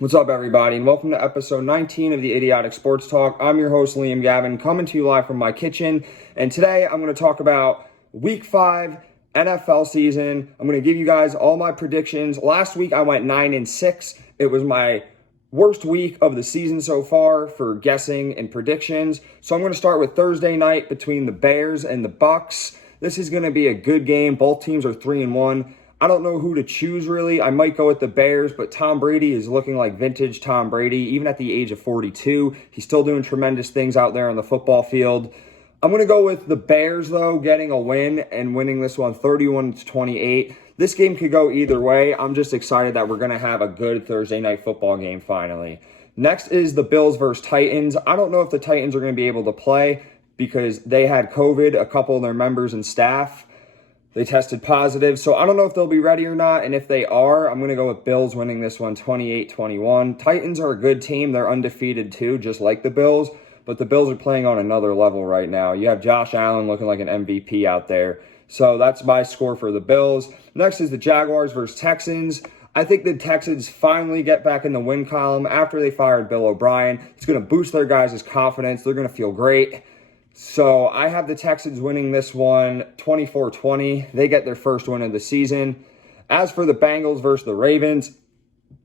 What's up, everybody, and welcome to episode 19 of the Idiotic Sports Talk. I'm your host, Liam Gavin, coming to you live from my kitchen, and today I'm going to talk about Week 5 NFL season. I'm going to give you guys all my predictions. Last week, I went 9-6. It was my worst week of the season so far for guessing and predictions. So I'm going to start with Thursday night between the Bears and the Bucks. This is going to be a good game. Both teams are 3-1. I don't know who to choose, really. I might go with the Bears, but Tom Brady is looking like vintage Tom Brady, even at the age of 42. He's still doing tremendous things out there on the football field. I'm going to go with the Bears, though, getting a win and winning this one 31-28. This game could go either way. I'm just excited that we're going to have a good Thursday night football game finally. Next is the Bills versus Titans. I don't know if the Titans are going to be able to play because they had COVID, a couple of their members and staff. They tested positive, so I don't know if they'll be ready or not, and if they are, I'm going to go with Bills winning this one 28-21. Titans are a good team. They're undefeated too, just like the Bills, but the Bills are playing on another level right now. You have Josh Allen looking like an MVP out there, so that's my score for the Bills. Next is the Jaguars versus Texans. I think the Texans finally get back in the win column after they fired Bill O'Brien. It's going to boost their guys' confidence. They're going to feel great. So I have the Texans winning this one 24-20. They get their first win of the season. As for the Bengals versus the Ravens,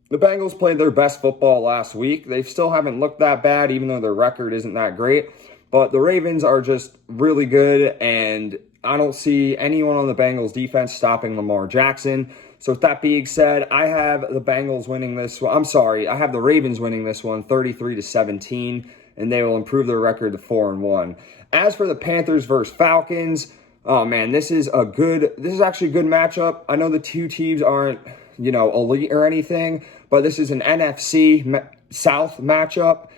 the Bengals played their best football last week. They still haven't looked that bad, even though their record isn't that great. But the Ravens are just really good, and I don't see anyone on the Bengals defense stopping Lamar Jackson. So with that being said, I have the Bengals winning this one. I have the Ravens winning this one 33-17, and they will improve their record to 4-1. As for the Panthers versus Falcons, oh man, this is actually a good matchup. I know the two teams aren't, elite or anything, but this is an NFC South matchup.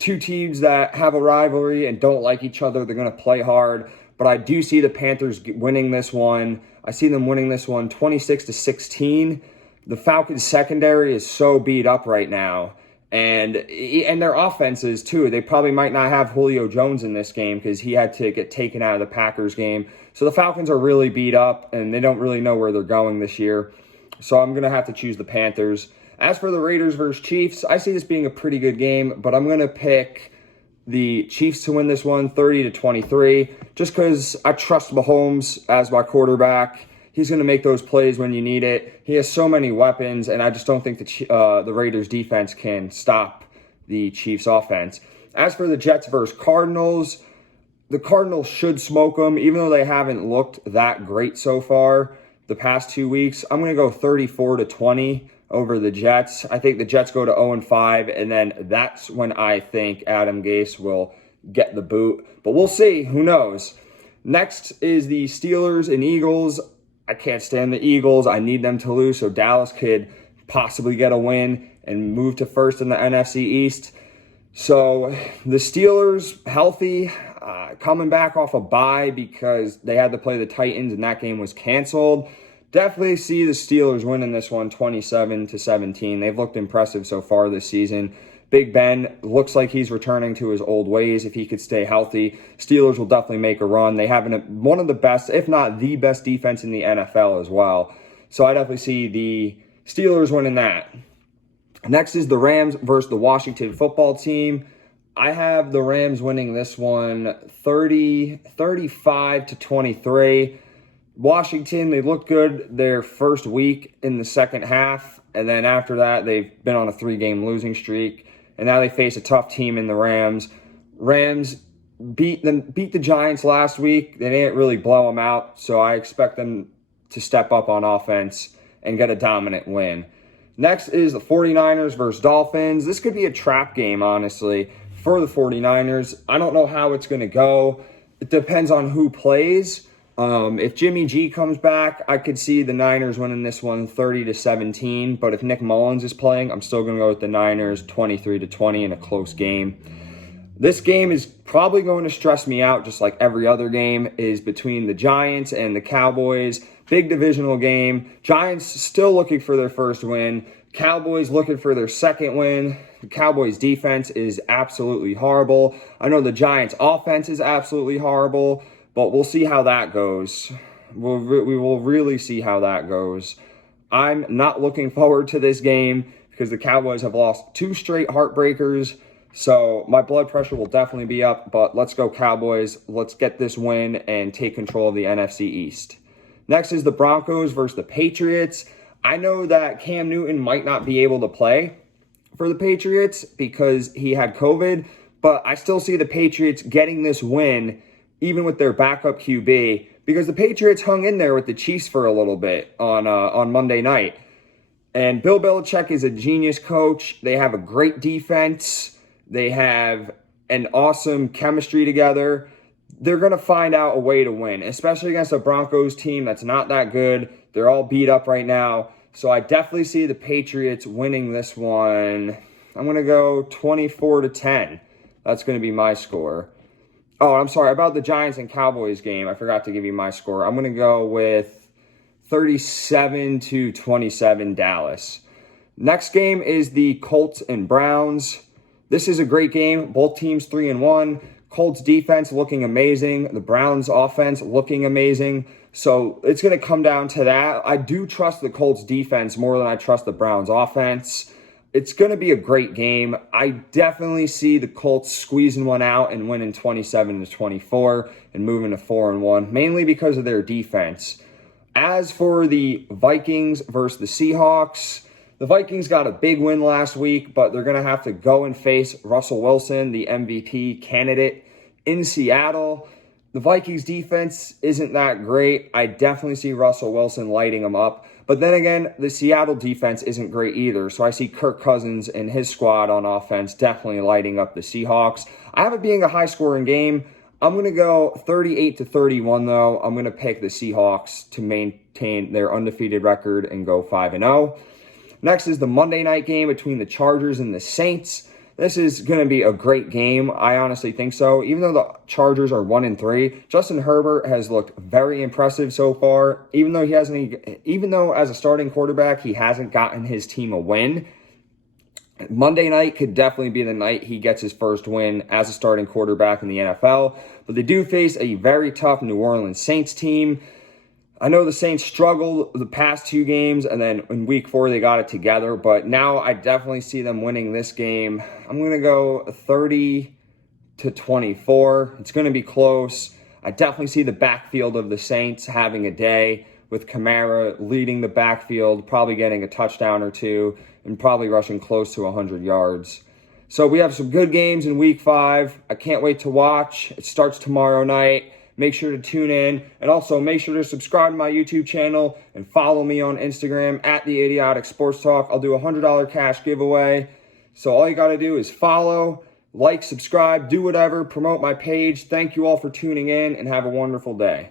Two teams that have a rivalry and don't like each other. They're going to play hard, but I do see the Panthers winning this one. I see them winning this one 26-16. The Falcons secondary is so beat up right now. And their offenses, too. They probably might not have Julio Jones in this game because he had to get taken out of the Packers game. So the Falcons are really beat up, and they don't really know where they're going this year. So I'm going to have to choose the Panthers. As for the Raiders versus Chiefs, I see this being a pretty good game, but I'm going to pick the Chiefs to win this one 30-23 just because I trust Mahomes as my quarterback. He's going to make those plays when you need it. He has so many weapons, and I just don't think the Raiders' defense can stop the Chiefs' offense. As for the Jets versus Cardinals, the Cardinals should smoke them, even though they haven't looked that great so far the past 2 weeks. I'm going to go 34-20 over the Jets. I think the Jets go to 0-5, and then that's when I think Adam Gase will get the boot. But we'll see. Who knows? Next is the Steelers and Eagles. I can't stand the Eagles. I need them to lose so Dallas could possibly get a win and move to first in the NFC East. So the Steelers, healthy, coming back off a bye because they had to play the Titans and that game was canceled. Definitely see the Steelers winning this one 27-17. They've looked impressive so far this season. Big Ben looks like he's returning to his old ways. If he could stay healthy, Steelers will definitely make a run. They have one of the best, if not the best defense in the NFL as well. So I definitely see the Steelers winning that. Next is the Rams versus the Washington football team. I have the Rams winning this one 35-23. Washington, they looked good their first week in the second half, and then after that, they've been on a 3-game losing streak. And now they face a tough team in the Rams. Rams beat the Giants last week. They didn't really blow them out, so I expect them to step up on offense and get a dominant win. Next is the 49ers versus Dolphins. This could be a trap game, honestly, for the 49ers. I don't know how it's going to go. It depends on who plays. If Jimmy G comes back, I could see the Niners winning this one 30-17. But if Nick Mullins is playing, I'm still going to go with the Niners 23-20 in a close game. This game is probably going to stress me out, just like every other game, is between the Giants and the Cowboys. Big divisional game. Giants still looking for their first win. Cowboys looking for their second win. The Cowboys' defense is absolutely horrible. I know the Giants' offense is absolutely horrible. But we'll see how that goes. We will really see how that goes. I'm not looking forward to this game because the Cowboys have lost 2 straight heartbreakers. So my blood pressure will definitely be up, but let's go Cowboys. Let's get this win and take control of the NFC East. Next is the Broncos versus the Patriots. I know that Cam Newton might not be able to play for the Patriots because he had COVID, but I still see the Patriots getting this win even with their backup QB because the Patriots hung in there with the Chiefs for a little bit on Monday night. And Bill Belichick is a genius coach. They have a great defense. They have an awesome chemistry together. They're going to find out a way to win, especially against a Broncos team that's not that good. They're all beat up right now. So I definitely see the Patriots winning this one. I'm going to go 24-10. That's going to be my score. Oh, I'm sorry. About the Giants and Cowboys game, I forgot to give you my score. I'm going to go with 37-27 Dallas. Next game is the Colts and Browns. This is a great game. Both teams 3-1. Colts defense looking amazing. The Browns offense looking amazing. So it's going to come down to that. I do trust the Colts defense more than I trust the Browns offense. It's going to be a great game. I definitely see the Colts squeezing one out and winning 27-24 and moving to 4-1, mainly because of their defense. As for the Vikings versus the Seahawks, the Vikings got a big win last week, but they're going to have to go and face Russell Wilson, the MVP candidate, in Seattle. The Vikings defense isn't that great. I definitely see Russell Wilson lighting them up. But then again, the Seattle defense isn't great either. So I see Kirk Cousins and his squad on offense definitely lighting up the Seahawks. I have it being a high-scoring game. I'm going to go 38-31, though. I'm going to pick the Seahawks to maintain their undefeated record and go 5-0. Next is the Monday night game between the Chargers and the Saints. This is going to be a great game. I honestly think so. Even though the Chargers are 1-3, Justin Herbert has looked very impressive so far. Even though as a starting quarterback, he hasn't gotten his team a win. Monday night could definitely be the night he gets his first win as a starting quarterback in the NFL. But they do face a very tough New Orleans Saints team. I know the Saints struggled the past 2 games, and then in week 4 they got it together. But now I definitely see them winning this game. I'm going to go 30-24. It's going to be close. I definitely see the backfield of the Saints having a day with Kamara leading the backfield, probably getting a touchdown or 2, and probably rushing close to 100 yards. So we have some good games in week 5. I can't wait to watch. It starts tomorrow night. Make sure to tune in, and also make sure to subscribe to my YouTube channel and follow me on Instagram at the Idiotic Sports Talk. I'll do a $100 cash giveaway. So all you got to do is follow, like, subscribe, do whatever, promote my page. Thank you all for tuning in, and have a wonderful day.